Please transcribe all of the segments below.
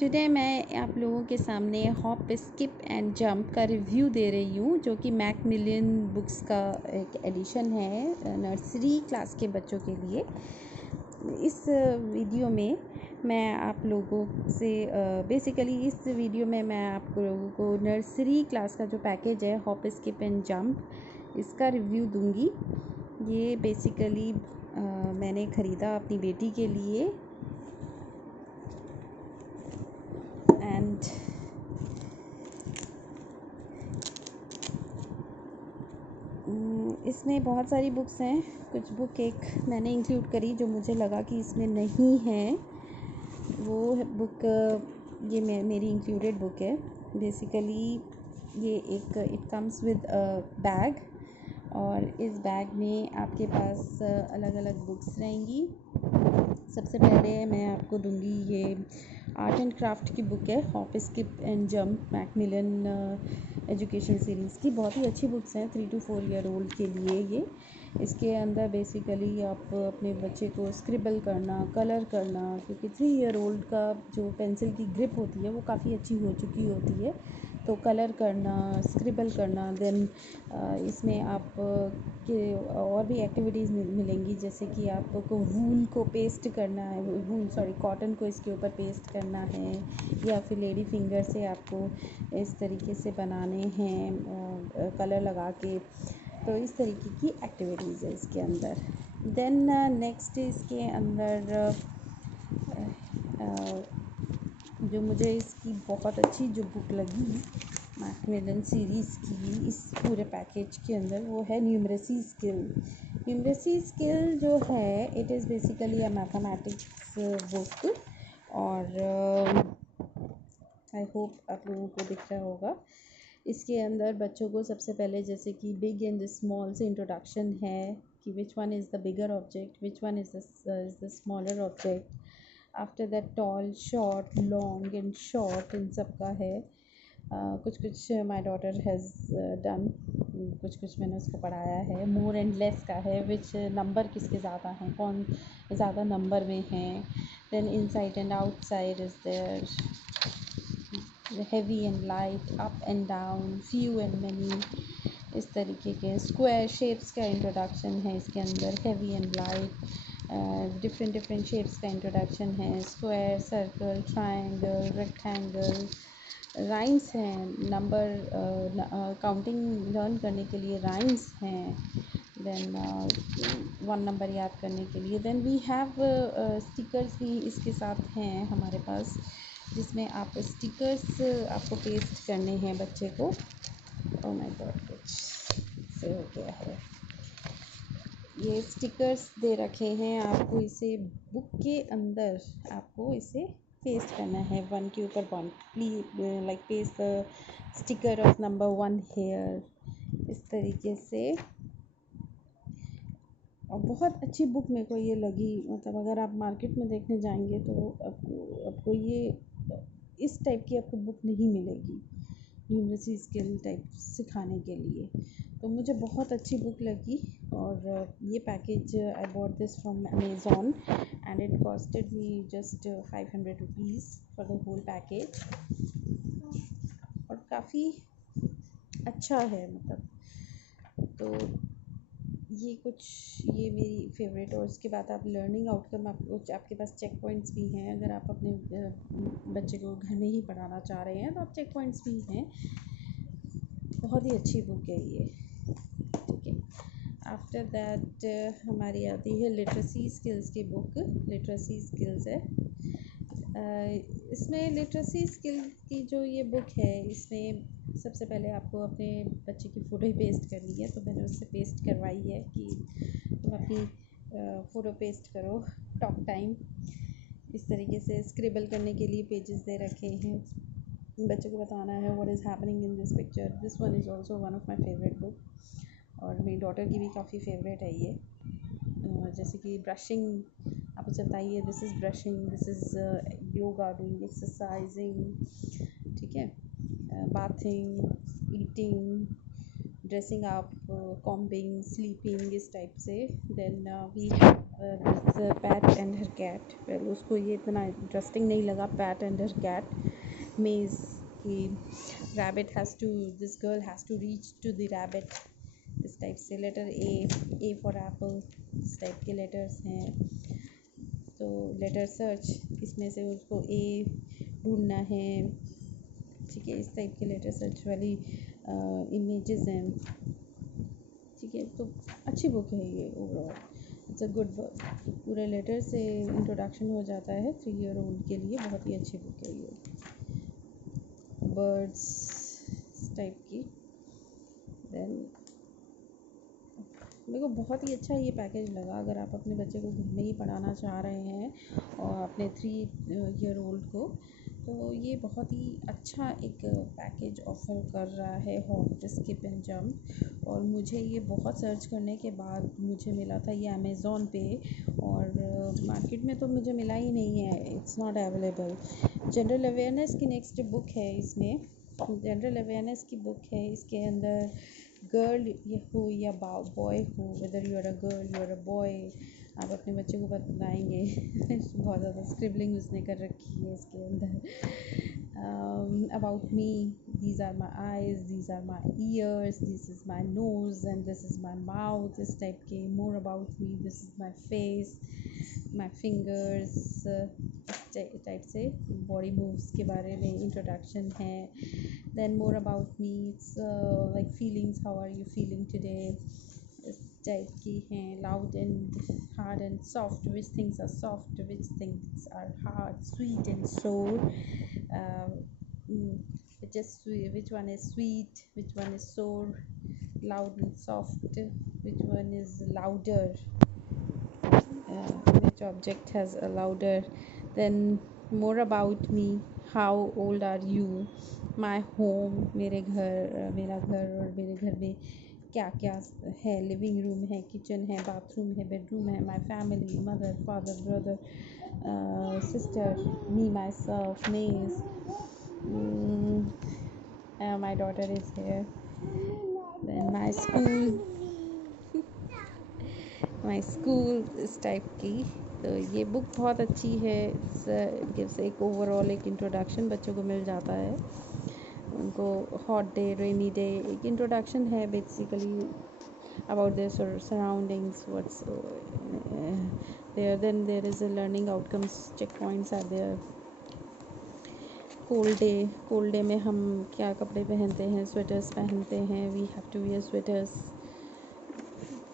Today मैं आप लोगों के सामने हॉप स्किप एंड जंप का रिव्यू दे रही हूँ, जो कि मैकमिलियन बुक्स का एक एडिशन है नर्सरी क्लास के बच्चों के लिए। इस वीडियो में मैं आप लोगों से इस वीडियो में मैं आप लोगों को नर्सरी क्लास का जो पैकेज है हॉप स्किप एंड जंप, इसका रिव्यू दूंगी। ये बेसिकली मैंने ख़रीदा अपनी बेटी के लिए एंड इसमें बहुत सारी बुक्स हैं। कुछ बुक एक मैंने इंक्लूड करी जो मुझे लगा कि इसमें नहीं है, वो बुक ये मेरी इंक्लूडेड बुक है। बेसिकली ये एक it comes with a bag, और इस बैग में आपके पास अलग अलग बुक्स रहेंगी। सबसे पहले मैं आपको दूंगी ये आर्ट एंड क्राफ्ट की बुक है, hop skip and jump McMillan education series की। बहुत ही अच्छी बुक्स हैं 3 to 4 ईयर ओल्ड के लिए ये। इसके अंदर बेसिकली आप अपने बच्चे को स्क्रिबल करना, कलर करना, क्योंकि 3 ईयर ओल्ड का जो पेंसिल की ग्रिप होती है वो काफ़ी अच्छी हो चुकी होती है, तो कलर करना, स्क्रिबल करना। देन इसमें आप के और भी एक्टिविटीज़ मिलेंगी, जैसे कि आपको वूल को पेस्ट करना है, कॉटन को इसके ऊपर पेस्ट करना है, या फिर लेडी फिंगर से आपको इस तरीके से बनाने हैं कलर लगा के। तो इस तरीके की एक्टिविटीज़ है इसके अंदर। देन नेक्स्ट इसके अंदर जो मुझे इसकी बहुत अच्छी जो बुक लगी मैकमिलियन सीरीज़ की इस पूरे पैकेज के अंदर, वो है न्यूमरेसी स्किल। न्यूमरेसी स्किल जो है it is basically a mathematics book, और आई होप आप लोगों को दिख रहा होगा। इसके अंदर बच्चों को सबसे पहले जैसे कि बिग एंड स्मॉल से इंट्रोडक्शन है कि which one is the bigger object, which one is the smaller object. After that tall, short, long and short, इन सब का है। कुछ माई डॉटर हैज़ डन, कुछ मैंने उसको पढ़ाया है। मोर एंड लेस का है, विच नंबर किसके ज़्यादा हैं, कौन ज़्यादा नंबर में हैं। Then inside and outside is there, heavy and light, up and down, few and many, इस तरीके के स्क्वायर शेप्स का इंट्रोडक्शन है इसके अंदर। Heavy and light, different shapes का इंट्रोडक्शन है, square, circle, triangle, rectangle. Rhymes हैं, नंबर काउंटिंग लर्न करने के लिए राइम्स हैं। देन 1 नंबर याद करने के लिए। देन वी हैव स्टिकर्स भी इसके साथ हैं हमारे पास, जिसमें आप स्टिकर्स आपको पेस्ट करने हैं बच्चे को। ओह माय गॉड, कुछ से हो गया है। ये स्टिकर्स दे रखे हैं आपको, इसे बुक के अंदर आपको इसे पेस्ट करना है 1 के ऊपर 1। Please like paste the sticker of number 1 here, इस तरीके से। और बहुत अच्छी बुक मेरे को ये लगी। मतलब अगर आप मार्केट में देखने जाएंगे तो आपको ये इस टाइप की आपको बुक नहीं मिलेगी न्यूमरेसी स्किल टाइप सिखाने के लिए। तो मुझे बहुत अच्छी बुक लगी, और ये package I bought this from Amazon and it costed me just 500 rupees for the whole package, और काफ़ी अच्छा है। मतलब तो ये मेरी फेवरेट। और उसके बाद आप लर्निंग आउटकम, आपके पास चेक पॉइंट्स भी हैं। अगर आप अपने बच्चे को घर में ही पढ़ाना चाह रहे हैं तो आप चेक पॉइंट्स भी हैं। बहुत ही अच्छी बुक है ये, ठीक है। आफ्टर दैट हमारी आती है लिटरेसी स्किल्स की बुक। लिटरेसी स्किल्स है, इसमें लिटरेसी स्किल की जो ये बुक है, इसमें सबसे पहले आपको अपने बच्चे की फ़ोटो ही पेस्ट करनी है। तो मैंने उससे पेस्ट करवाई है कि तुम अपनी फ़ोटो पेस्ट करो, टॉक टाइम। इस तरीके से स्क्रिबल करने के लिए पेजेस दे रखे हैं। बच्चे को बताना है what is happening in this picture. This one is also one of my favourite book, और मेरी डॉटर की भी काफ़ी फेवरेट है ये। जैसे कि ब्रशिंग, आप उसे बताइए this is brushing, this is yoga, doing exercising, ठीक है, bathing, eating, dressing up, combing, sleeping, इस टाइप से। Then we have this pet and her cat. Well उसको ये इतना इंटरेस्टिंग नहीं लगा, PAT and her cat maze की rabbit has to, this girl has to reach to the rabbit, इस type से। लेटर ए फॉर एप्पल, इस type के लेटर्स हैं। तो लेटर सर्च, इसमें से उसको ए ढूंढना है, ठीक है, इस टाइप के लेटर सर्च वाली इमेजेस हैं, ठीक है। तो अच्छी बुक है ये, overall it's a good book. पूरे लेटर से इंट्रोडक्शन हो जाता है 3 ईयर ओल्ड के लिए, बहुत ही अच्छी बुक है ये। बर्ड्स टाइप की। देन मेरे को बहुत ही अच्छा ये पैकेज लगा। अगर आप अपने बच्चे को घर में ही पढ़ाना चाह रहे हैं और अपने 3 ईयर ओल्ड को, तो ये बहुत ही अच्छा एक पैकेज ऑफ़र कर रहा है हॉप स्किप एंड जंप। और मुझे ये बहुत सर्च करने के बाद मुझे मिला था ये अमेज़ॉन पे, और मार्केट में तो मुझे मिला ही नहीं है, it's not available. General awareness की नेक्स्ट बुक है इसमें, जनरल अवेयरनेस की बुक है। इसके अंदर गर्ल हो या बॉय हो, whether you are a girl you are a boy, आप अपने बच्चे को बताएंगे। बहुत ज़्यादा स्क्रिबलिंग उसने कर रखी है इसके अंदर। About me, these are my eyes, these are my ears, this is my nose and this is my mouth, इस टाइप के। More about me, this is my face, my fingers, type से body moves के बारे में introduction है। Then more about me, it's like feelings, how are you feeling today, इस type की हैं। Loud and hard and soft, which things are soft, which things are hard, sweet and sour, which one is sweet, which one is sour, loud and soft, which one is louder, which object has a louder. Then more about me, how old are you, my home, मेरे घर, मेरा घर और मेरे घर में क्या क्या है, लिविंग रूम है, किचन है, बाथरूम है, बेडरूम है, my family, mother father brother sister, me myself, मेज, my daughter is here, then my school, इस टाइप की। तो ये बुक बहुत अच्छी है, गिव्स एक ओवरऑल एक इंट्रोडक्शन बच्चों को मिल जाता है। उनको हॉट डे, रेनी डे, एक इंट्रोडक्शन है basically about their surroundings, what's there. Then there is a learning outcomes, checkpoints are there. cold day में हम क्या कपड़े पहनते हैं, स्वेटर्स पहनते हैं, we have to wear sweaters.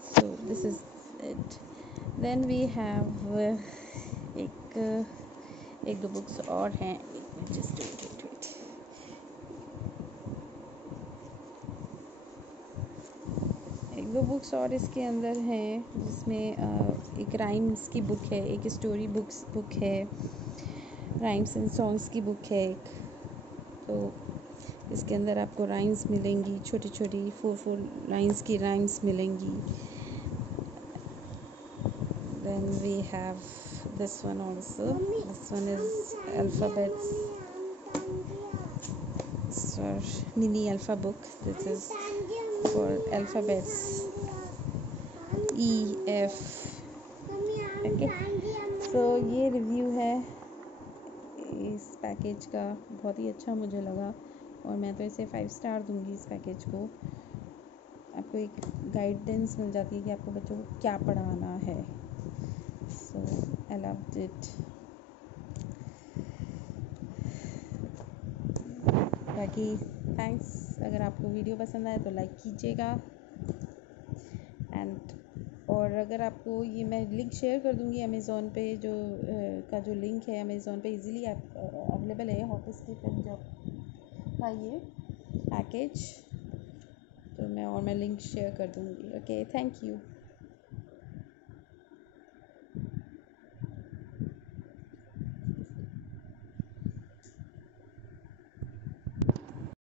So this is it. Then we have एक दो बुक्स और हैं, just wait. एक दो बुक्स और इसके अंदर हैं, जिसमें एक राइम्स की बुक है, एक स्टोरी बुक है, राइम्स एंड सॉन्ग्स की बुक है एक। तो इसके अंदर आपको राइम्स मिलेंगी, छोटी छोटी 4 लाइन्स की राइम्स मिलेंगी। Then we have this one also, this one is alphabets, mini alpha book, this is for alphabets EF। Okay, so ये रिव्यू है इस पैकेज का, बहुत ही अच्छा मुझे लगा और मैं तो इसे 5 स्टार दूंगी इस पैकेज को। आपको एक गाइडेंस मिल जाती है कि आपको बच्चों को क्या पढ़ाना है। सो आई लव्ड इट। बाकी थैंक्स, अगर आपको वीडियो पसंद आए तो लाइक कीजिएगा। एंड और अगर आपको ये, मैं लिंक शेयर कर दूँगी अमेज़ॉन पे, जो का जो लिंक है अमेज़ॉन पे इजीली अवेलेबल है हॉप स्किप एंड जंप का ये पैकेज, तो मैं लिंक शेयर कर दूँगी। Okay, thank you.